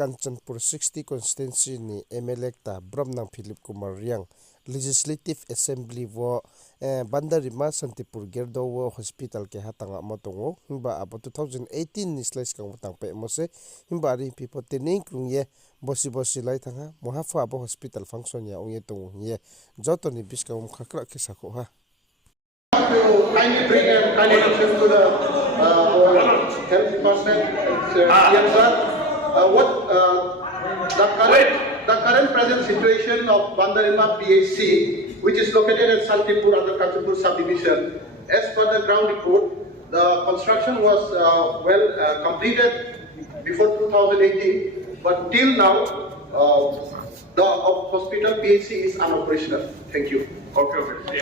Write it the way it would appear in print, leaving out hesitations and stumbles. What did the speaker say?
Kanchanpur 60 constituency ni MLA ta bromang Kumar Reang Legislative Assembly wo bandarima Santipur Gerdo wo hospital ke hatanga motongo himba abo 2018 ni slash kang tang pe mose himba ri people tening krungye bosi lai thanga mohafa abo hospital function ya ongye tung ye joto ni biskam khakra ke sako ha kindly bring kind attention to the health department. Yes, sir. The current present situation of Bandarima PHC, which is located at Santipur under Kanchanpur subdivision, as per the ground report, the construction was completed before 2018, but till now the hospital PHC is unoperational. Thank you. Okay.